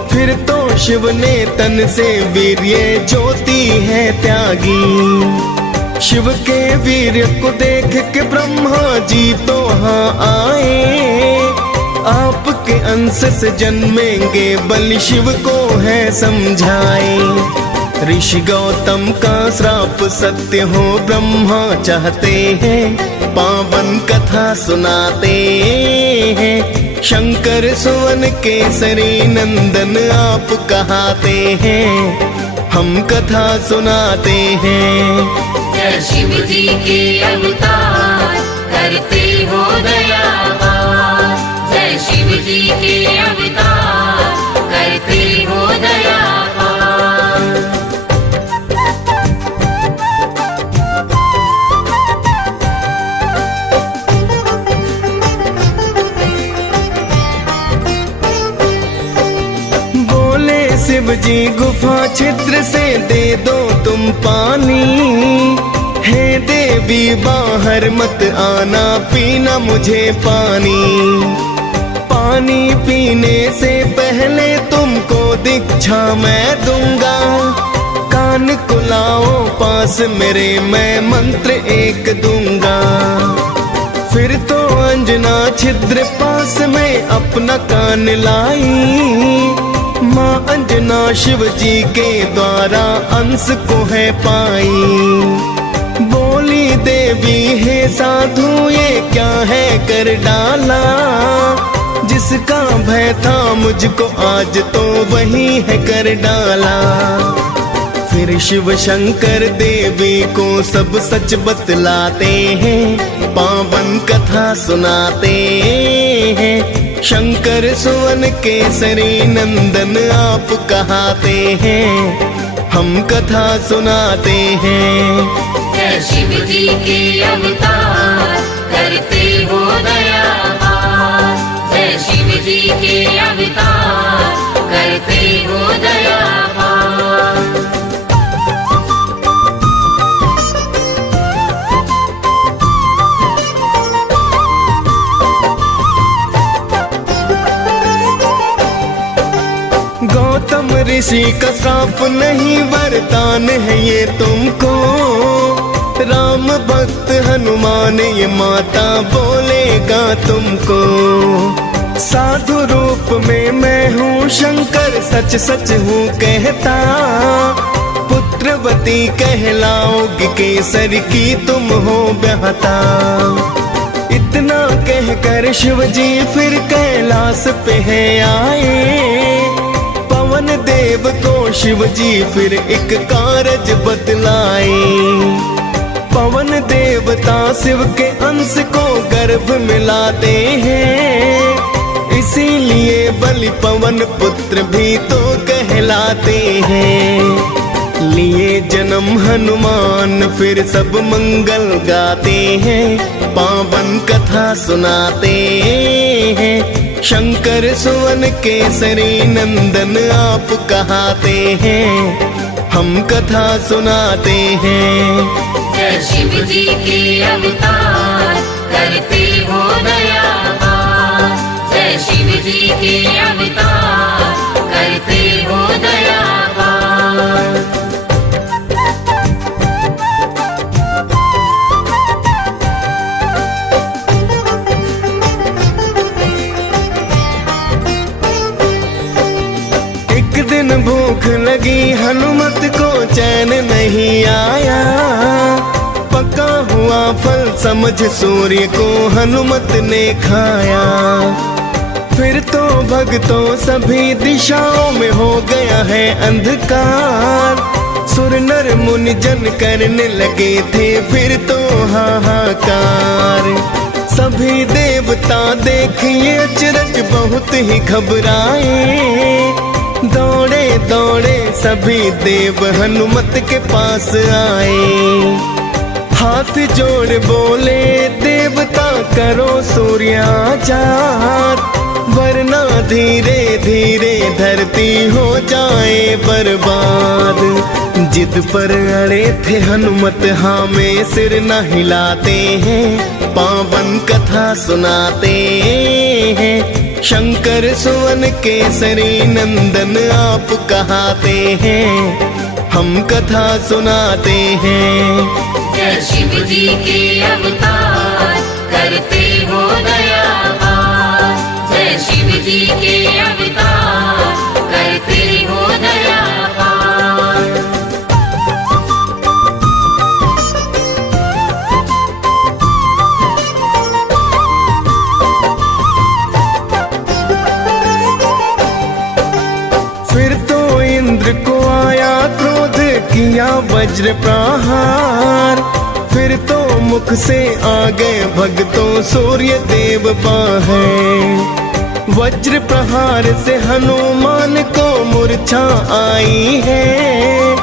फिर तो शिव ने तन से वीर्य ज्योति है त्यागी। शिव के वीर्य को देख के ब्रह्मा जी तो हाँ आए, आपके अंश से जन्मेंगे बलि शिव को है समझाए। ऋषि गौतम का श्राप सत्य हो ब्रह्मा चाहते हैं, पावन कथा सुनाते हैं। शंकर सुवन केसरी नंदन आप कहाते हैं, हम कथा सुनाते हैं। जय शिव जी के अवतार करते हो दयावार, जय शिव जी के अवतार करते हो दया पार। बोले शिव जी गुफा छिद्र से दे दो तुम पानी, हे देवी बाहर मत आना पीना मुझे पानी। पानी पीने से पहले तुमको दीक्षा मैं दूंगा, कान को लाओ पास मेरे मैं मंत्र एक दूंगा। फिर तो अंजना छिद्र पास में अपना कान लाई, माँ अंजना शिव जी के द्वारा अंश को है पाई। बोली देवी हे साधु ये क्या है कर डाला, जिसका भय था मुझको आज तो वही है कर डाला। फिर शिव शंकर देवी को सब सच बतलाते हैं, पावन कथा सुनाते हैं। शंकर सुवन केसरी नंदन आप कहाते हैं, हम कथा सुनाते हैं। जय शिव जी के अवतार करते हो दया पार। जय शिव जी के अवतार करते हो दया पार। गौतम ऋषि का श्राप नहीं वरदान है ये तुमको, राम भक्त हनुमान ये माता बोलेगा तुमको। साधु रूप में मैं हूँ शंकर सच सच हूँ कहता, पुत्रवती कहलाओगी केसर की तुम हो ब्याहता। इतना कहकर शिव जी फिर कैलाश पे है आए, पवन देव को शिव जी फिर एक कारज बतलाए। पवन देवता शिव के अंश को गर्भ मिलाते हैं, इसीलिए बलि पवन पुत्र भी तो कहलाते हैं। लिए जन्म हनुमान फिर सब मंगल गाते हैं, पावन कथा सुनाते हैं। शंकर सुवन केसरी नंदन आप कहाते हैं, हम कथा सुनाते हैं। जय शिव जी के अवतार करते हो दया पार। जय शिव जी के अवतार करते हो दया पार। एक दिन भूख लगी हनुमत को चैन नहीं आया, पका हुआ फल समझ सूर्य को हनुमत ने खाया। फिर तो भक्तों सभी दिशाओं में हो गया है अंधकार, सुर नर मुनि जन करने लगे थे फिर तो हाहाकार। सभी देवता देखिए अचरज बहुत ही घबराए, दौड़े दौड़े सभी देव हनुमत के पास आए। हाथ जोड़ बोले देवता करो सूर्याजात, वरना धीरे धीरे धरती हो जाए बर्बाद। जिद पर अड़े थे हनुमत हाँ में सिर न हिलाते हैं, पावन कथा सुनाते हैं। शंकर सुवन केसरी नंदन आप कहाते हैं, हम कथा सुनाते हैं। जय शिव जी के अवतार करते हो दया पार। जय शिव जी के अवतार करते हो दया पार। फिर तो इंद्र को आया क्रोध किया वज्र प्रहार, फिर तो मुख से आ गए भक्तों सूर्य देव बाहर। वज्र प्रहार से हनुमान को मूर्छा आई है।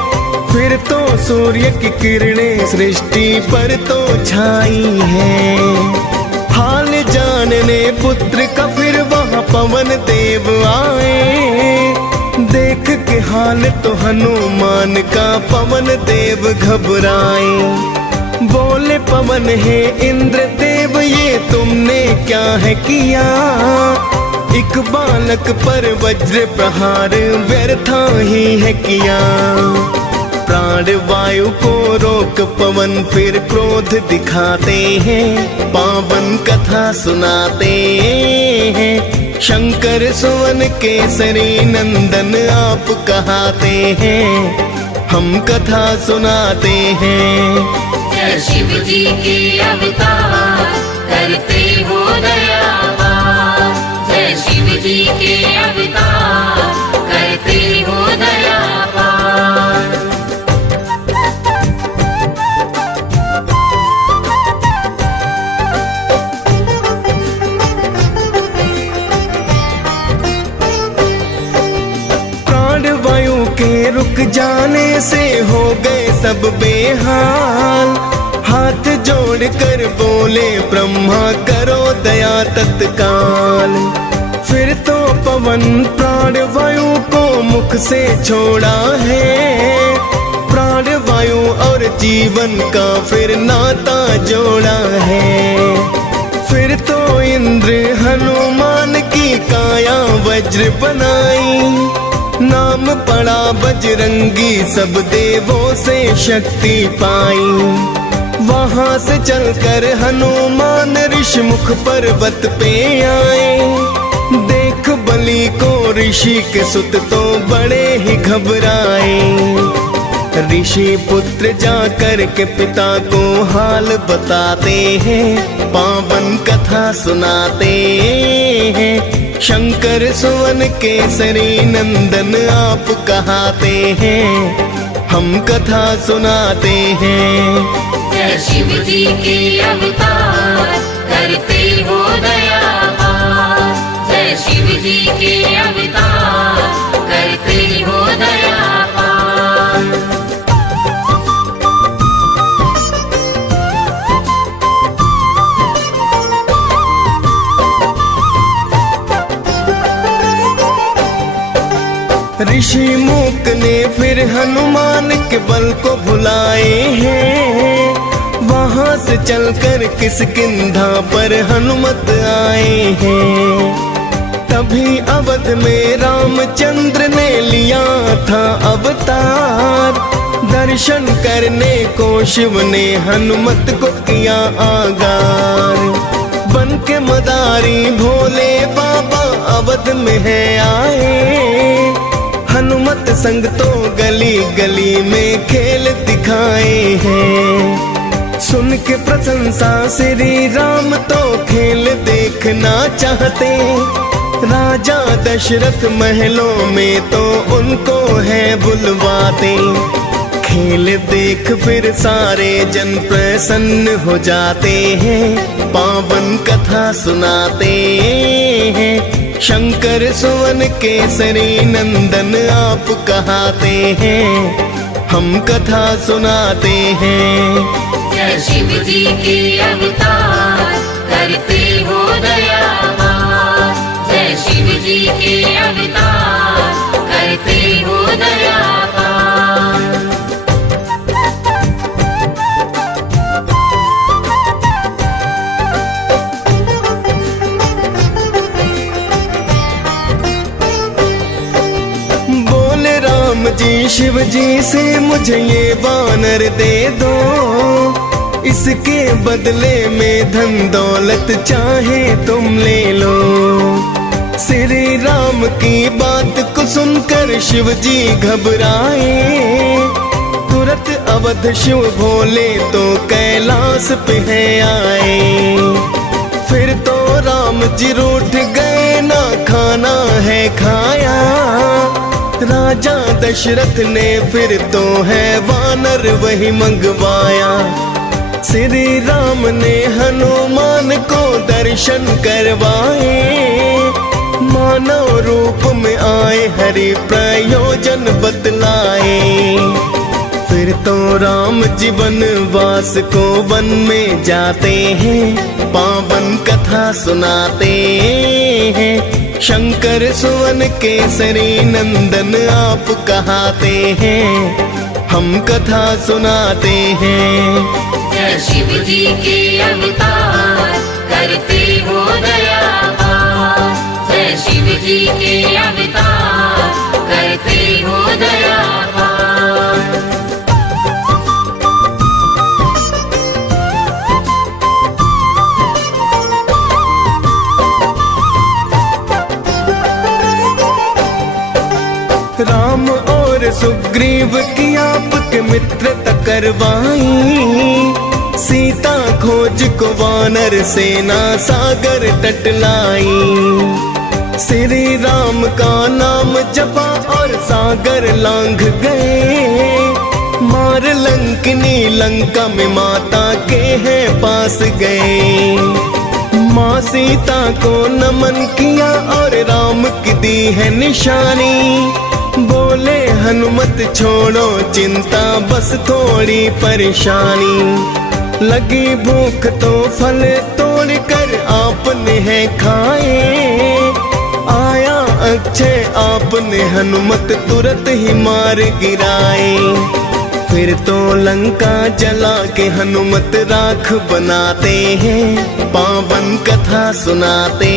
फिर तो सूर्य की किरणें सृष्टि पर तो छाई है। हाल जानने पुत्र का फिर वहाँ पवन देव आए। देख के हाल तो हनुमान का पवन देव घबराए। बोले पवन है इंद्र देव ये तुमने क्या है किया। एक बालक पर वज्र प्रहार व्यर्था ही है किया। प्राण वायु को रोक पवन फिर क्रोध दिखाते हैं। पावन कथा सुनाते हैं। शंकर सुवन केसरी नंदन आप कहाते हैं। हम कथा सुनाते हैं। जय शिव जी के अवतार करते हो दयावान। जय शिव जी के अवतार करते हो दयावान। प्राण वायु के रुक जाने से हो गए सब बेहाल। हाथ जोड़ कर बोले ब्रह्मा करो दया तत्काल। फिर तो पवन प्राण वायु को मुख से छोड़ा है। प्राण वायु और जीवन का फिर नाता जोड़ा है। फिर तो इंद्र हनुमान की काया वज्र बनाई। नाम पड़ा बजरंगी सब देवों से शक्ति पाई। वहां से चलकर हनुमान ऋषिमुख पर्वत पे आए। देख बलि को ऋषि के सुत तो बड़े ही घबराए। ऋषि पुत्र जाकर के पिता को हाल बताते हैं। पावन कथा सुनाते हैं। शंकर सुवन केसरी नंदन आप कहाते हैं। हम कथा सुनाते हैं। जय शिव जी के अवतार करते हो दयावान। जय शिव जी के अवतार करते हो दयावान। ऋषि मूक ने फिर हनुमान के बल को भुलाए हैं। वहां से चलकर किष्किंधा पर हनुमत आए हैं। तभी अवध में रामचंद्र ने लिया था अवतार। दर्शन करने को शिव ने हनुमत को किया आगार। बन के मदारी भोले बाबा अवध में है आए। हनुमत संग तो गली गली में खेल दिखाए हैं। सुन के प्रशंसा श्री राम तो खेल देखना चाहते। राजा दशरथ महलों में तो उनको है बुलवाते। खेल देख फिर सारे जन प्रसन्न हो जाते हैं। पावन कथा सुनाते हैं। शंकर सुवन केसरी नंदन आप कहाते हैं। हम कथा सुनाते हैं। जय शिव जी के अवतार करते हो दयावान। जय शिव जी के अवतार करते हो दयावान। जी शिव जी से मुझे ये वानर दे दो। इसके बदले में धन दौलत चाहे तुम ले लो। श्री राम की बात को सुनकर शिव जी घबराए। तुरंत अवध शिव भोले तो कैलाश पे है आए। फिर तो राम जी रूठ गए ना खाना है खाया। राजा दशरथ ने फिर तो है वानर वही मंगवाया। श्री राम ने हनुमान को दर्शन करवाए। मानव रूप में आए हरि प्रयोजन बतलाए। फिर तो राम जीवन वास को वन में जाते हैं, पावन कथा सुनाते हैं। शंकर सुवन केसरी नंदन आप कहाते हैं, हम कथा सुनाते हैं। जय शिव जी के अवतार करते हो दया पार। जय शिव जी के अवतार करते हो दया पार। राम और सुग्रीव की आपके मित्रता करवाई। सीता खोज को वानर सेना सागर तट लाई। श्री राम का नाम जपा और सागर लांघ गए। मार लंकिनी लंका में माता के हैं पास गए। माँ सीता को नमन किया और राम की दी है निशानी। बोले हनुमत छोड़ो चिंता बस थोड़ी परेशानी। लगी भूख तो फल तोड़ कर आपने है खाए। आया अक्षय आपने हनुमत तुरंत ही मार गिराए। फिर तो लंका जला के हनुमत राख बनाते हैं, पावन कथा सुनाते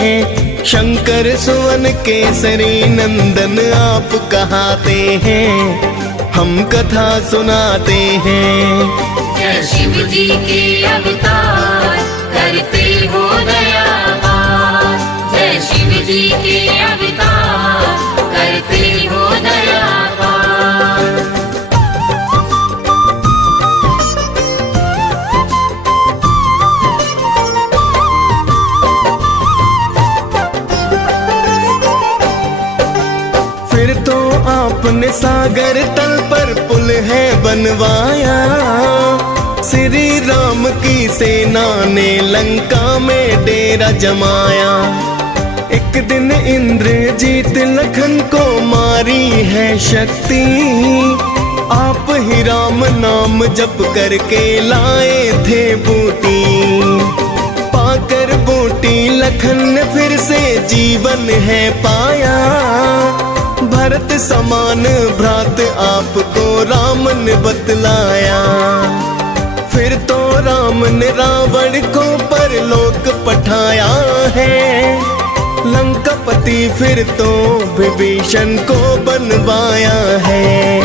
हैं। शंकर सुवन केसरी नंदन आप कहाते हैं, हम कथा सुनाते हैं। जय शिव जी के अवतार करते हो दया पार। जय शिव जी के अवतार करते हो दया पार। फिर तो आपने सागर तल पर पुल है बनवाया। श्री राम की सेना ने लंका में डेरा जमाया। एक दिन इंद्रजीत लखन को मारी है शक्ति। आप ही राम नाम जप करके लाए थे बूटी। पाकर बूटी लखन ने फिर से जीवन है पाया। भरत समान भ्रात आपको राम ने बतलाया। फिर तो राम ने रावण को परलोक पठाया है। लंकापति फिर तो विभीषण को बनवाया है।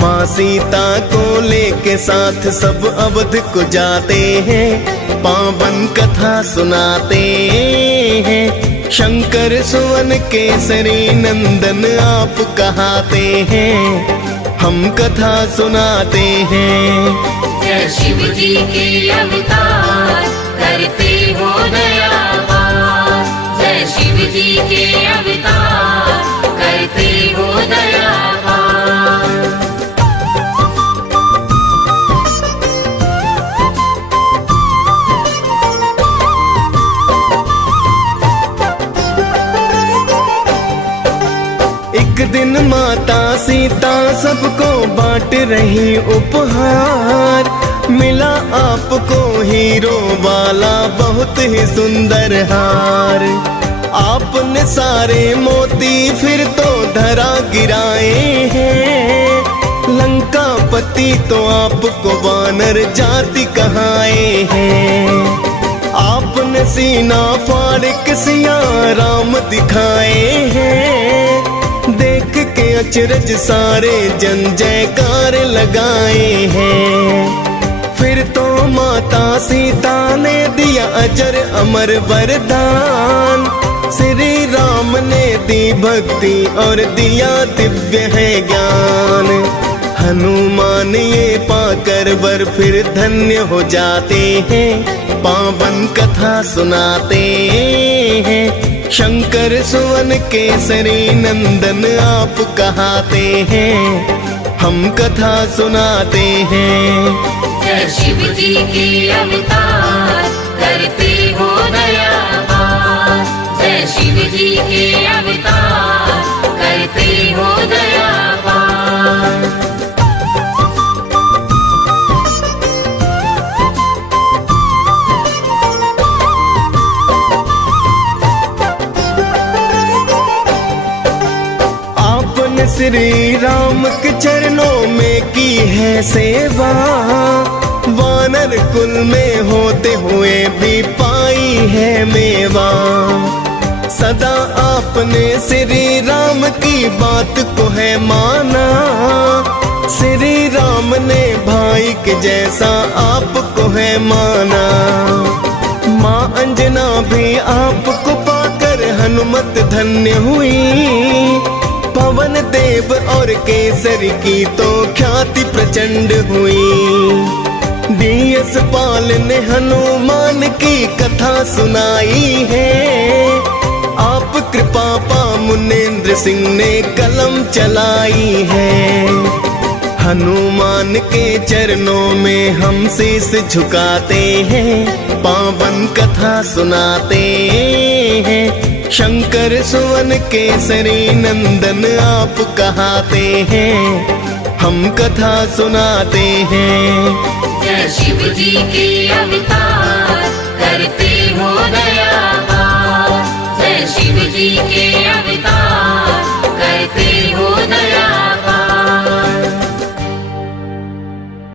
माँ सीता को लेके साथ सब अवध को जाते हैं, पावन कथा सुनाते हैं। शंकर सुवन केसरी नंदन आप कहाते हैं, हम कथा सुनाते हैं। जय शिव जी के अवतार करते हो दया पार। जय शिव जी के अवतार करते हो दया पार। एक दिन माता सीता सबको बांट रही उपहार। मिला आपको हीरो वाला बहुत ही सुंदर हार। आपने सारे मोती फिर तो धरा गिराए हैं। लंकापति तो आपको वानर जाति कहाए हैं। आपने सीना फाड़ के सिया राम दिखाए हैं। देख के अचरज सारे जन जयकार लगाए हैं। फिर तो माता सीता ने दिया अजर अमर वरदान। श्री राम ने दी भक्ति और दिया दिव्य है ज्ञान। हनुमान ये पाकर वर फिर धन्य हो जाते हैं, पावन कथा सुनाते हैं। शंकर सुवन केसरी नंदन आप कहाते हैं, हम कथा सुनाते हैं। जय शिव जी के अवतार करते हो दया पार। जय जय शिव जी के अवतार करते हो दया पार। आपने श्री राम के चरणों में की है सेवा, वानर कुल में होते हुए भी पाई है मेवा। सदा आपने श्री राम की बात को है माना, श्री राम ने भाई के जैसा आपको है माना। माँ अंजना भी आपको पाकर हनुमत धन्य हुई, पवन देव और केसरी की तो ख्याति प्रचंड हुई। डीएस पाल ने हनुमान की कथा सुनाई है, आप कृपा पा मुनेन्द्र सिंह ने कलम चलाई है। हनुमान के चरणों में हम शीस झुकाते हैं, पावन कथा सुनाते हैं। शंकर सुवन केसरी नंदन आप कहाते हैं, हम कथा सुनाते हैं। जय शिव जी के अवतार